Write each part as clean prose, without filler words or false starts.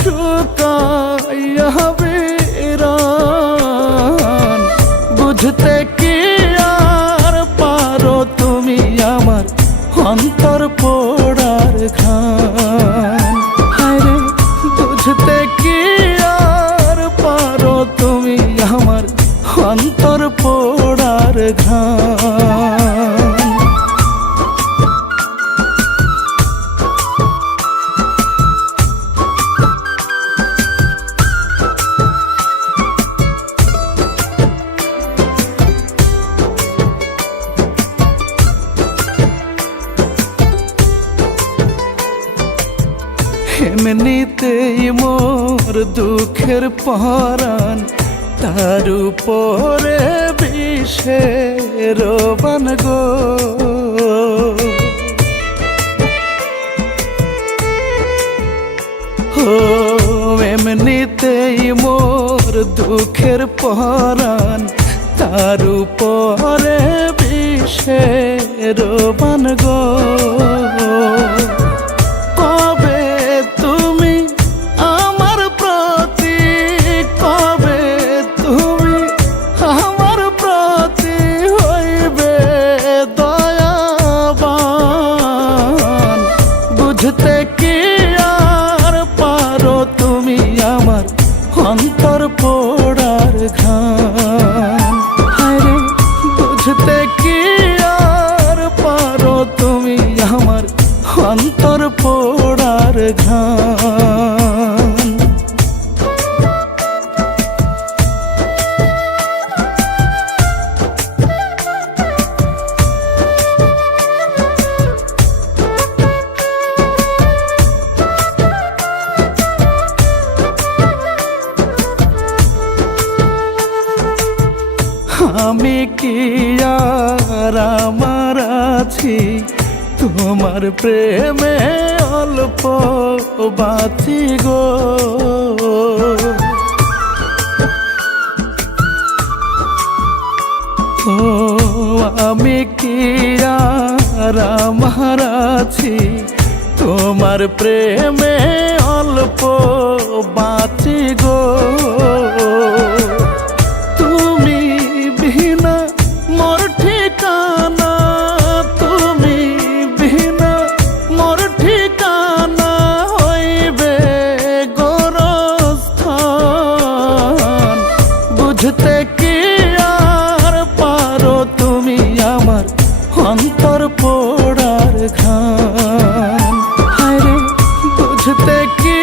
শুকাইয়া বিরান। বুঝতে কি আর পারো তুমি আমার অন্তর পোড়ার ঘান। হায়রে বুঝতে কি আর পারো তুমি আমার অন্তর পোড়ার ঘান। এমনিতেই মোর দুঃখের পরাণ, তার উপরে বিষের বান গো। ও এমনিতেই মোর দুঃখের পরাণ, তার উপরে বিষের বান গো। বুঝতে কি আর পারো তুমি আমার অন্তর পোড়ার ঘান। হায়রে বুঝতে কি আর পারো তুমি আমার অন্তর পোড়ার ঘান। আমি কি আর আমার আছি তোমার প্রেমে অল্প বাঁচি গো। ও আমি কি আর আমার আছি তোমার প্রেমে অল্প বাঁচি গো। তুমি বিনা মোর ঠিকানা, তুমি বিনা মোর ঠিকানা হইবে গোরস্থান। বুঝতে কি আর পারো তুমি আমার অন্তর পোড়ার ঘান। হায়রে বুঝতে কি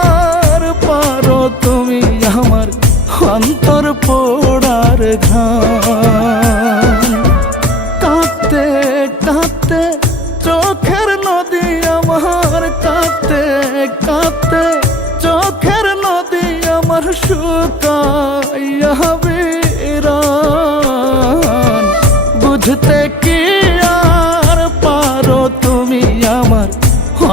আর পারো তুমি আমার অন্তর পোড়ার ঘান। কাঁদতে কাঁদতে চোখের নদী আমার, কাঁদতে কাঁদতে চোখের নদী আমার শুকাইয়া বিরান। বুঝতে কি আর পারো তুমি আমার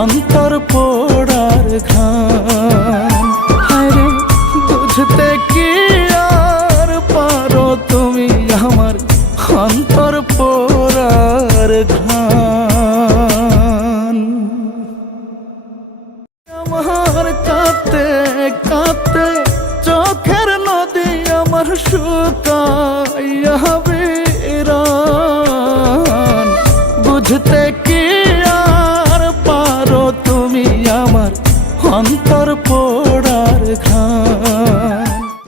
অন্তর পোড়ার ঘান। হায়রে বুঝতে কি আর পারো তুমি আমার অন্তর পোড়ার ঘান। আমার কাঁদতে কাঁদতে চোখের নদী আমার শুকাইয়া